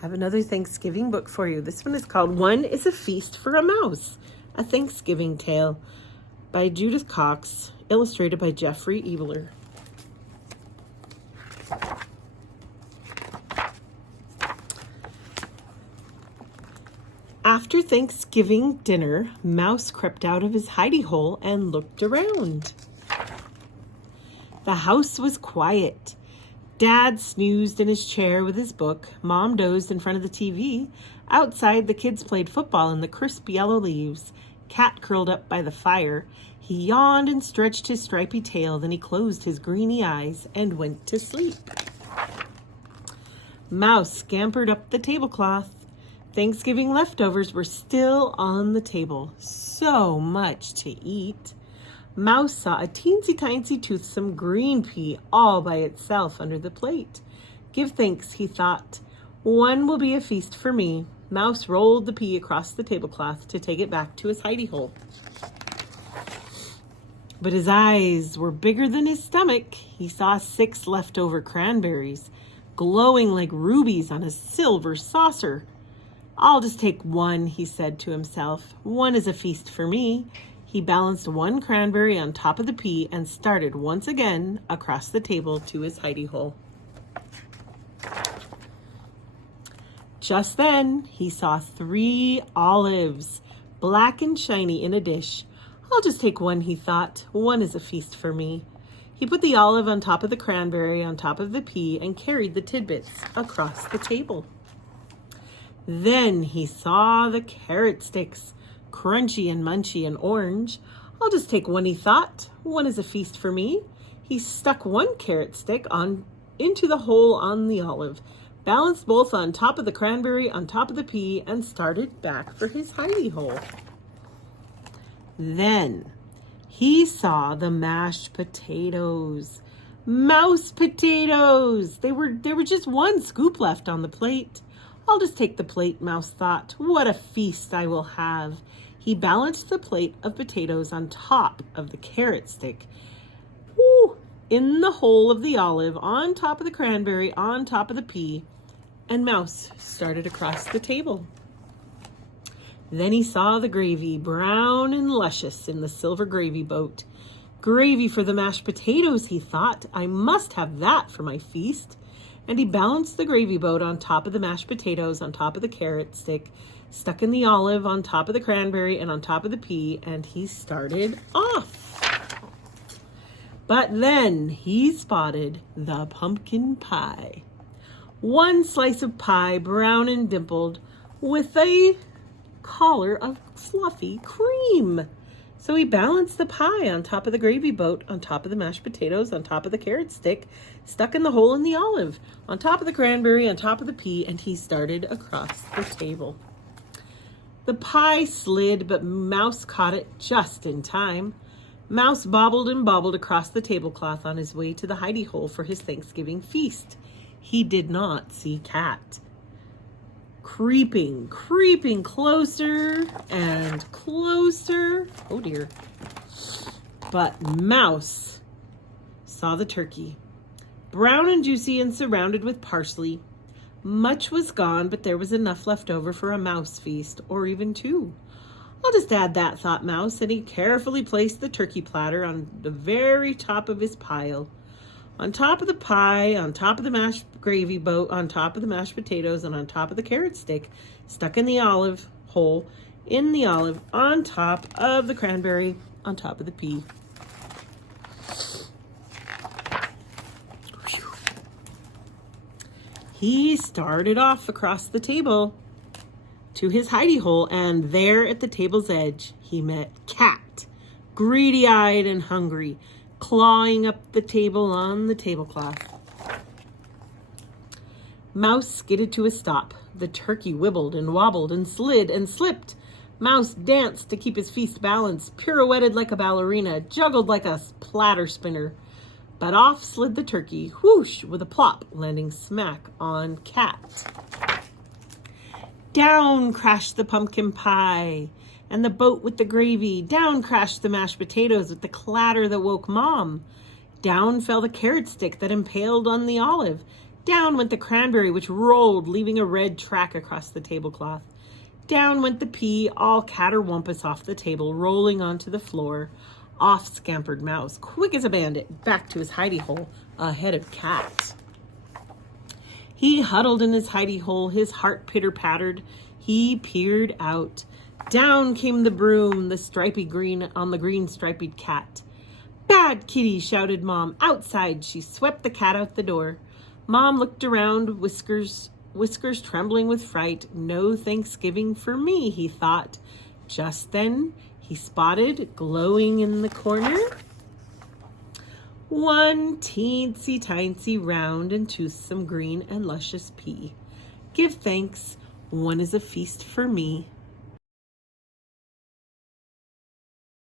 have another Thanksgiving book for you. This one is called One is a Feast for a Mouse, a Thanksgiving Tale by Judy Cox, illustrated by Jeffrey Ebbeler. After Thanksgiving dinner, Mouse crept out of his hidey hole and looked around. The house was quiet. Dad snoozed in his chair with his book. Mom dozed in front of the TV. Outside, the kids played football in the crisp yellow leaves. Cat curled up by the fire. He yawned and stretched his stripy tail. Then he closed his greeny eyes and went to sleep. Mouse scampered up the tablecloth. Thanksgiving leftovers were still on the table. So much to eat. Mouse saw a teensy-tiny toothsome green pea all by itself under the plate. Give thanks, he thought. One will be a feast for me. Mouse rolled the pea across the tablecloth to take it back to his hidey hole. But his eyes were bigger than his stomach. He saw 6 leftover cranberries, glowing like rubies on a silver saucer. I'll just take one, he said to himself. One is a feast for me. He balanced one cranberry on top of the pea and started once again across the table to his hidey hole. Just then, he saw 3 olives, black and shiny in a dish. I'll just take one, he thought. One is a feast for me. He put the olive on top of the cranberry on top of the pea and carried the tidbits across the table. Then he saw the carrot sticks, crunchy and munchy and orange. I'll just take one, he thought. One is a feast for me. He stuck one carrot stick into the hole on the olive, balanced both on top of the cranberry, on top of the pea, and started back for his hidey hole. Then he saw the mashed potatoes. Mouse potatoes! There were just one scoop left on the plate. I'll just take the plate, Mouse thought. What a feast I will have. He balanced the plate of potatoes on top of the carrot stick, in the hole of the olive, on top of the cranberry, on top of the pea, and Mouse started across the table. Then he saw the gravy, brown and luscious in the silver gravy boat. Gravy for the mashed potatoes, he thought. I must have that for my feast. And he balanced the gravy boat on top of the mashed potatoes, on top of the carrot stick, stuck in the olive, on top of the cranberry, and on top of the pea, and he started off. But then he spotted the pumpkin pie. One slice of pie, brown and dimpled, with a collar of fluffy cream. So he balanced the pie on top of the gravy boat, on top of the mashed potatoes, on top of the carrot stick, stuck in the hole in the olive, on top of the cranberry, on top of the pea, and he started across the table. The pie slid, but Mouse caught it just in time. Mouse bobbled and bobbled across the tablecloth on his way to the hidey hole for his Thanksgiving feast. He did not see Cat. Creeping closer and closer. Oh dear. But Mouse saw the turkey, brown and juicy and surrounded with parsley. Much was gone, but there was enough left over for a mouse feast, or even 2. I'll just add that, thought Mouse, and he carefully placed the turkey platter on the very top of his pile. On top of the pie, on top of the mashed gravy boat, on top of the mashed potatoes, and on top of the carrot stick, stuck in the olive hole, in the olive, on top of the cranberry, on top of the pea. He started off across the table to his hidey hole, and there at the table's edge, he met Cat, greedy-eyed and hungry, clawing up the table on the tablecloth. Mouse skidded to a stop. The turkey wibbled and wobbled and slid and slipped. Mouse danced to keep his feast balanced, pirouetted like a ballerina, juggled like a platter spinner. But off slid the turkey, whoosh, with a plop, landing smack on Cat. Down crashed the pumpkin pie and the boat with the gravy. Down crashed the mashed potatoes with the clatter that woke Mom. Down fell the carrot stick that impaled on the olive. Down went the cranberry, which rolled, leaving a red track across the tablecloth. Down went the pea, all catterwampus off the table, rolling onto the floor. Off scampered Mouse, quick as a bandit, back to his hidey hole, ahead of Cat. He huddled in his hidey hole, his heart pitter-pattered. He peered out. Down came the broom, the stripy green on the green striped cat. Bad kitty, shouted Mom. Outside, she swept the cat out the door. Mom looked around, whiskers trembling with fright. No Thanksgiving for me, he thought. Just then, he spotted, glowing in the corner, one teensy-tiny round and toothsome green and luscious pea. Give thanks, one is a feast for me.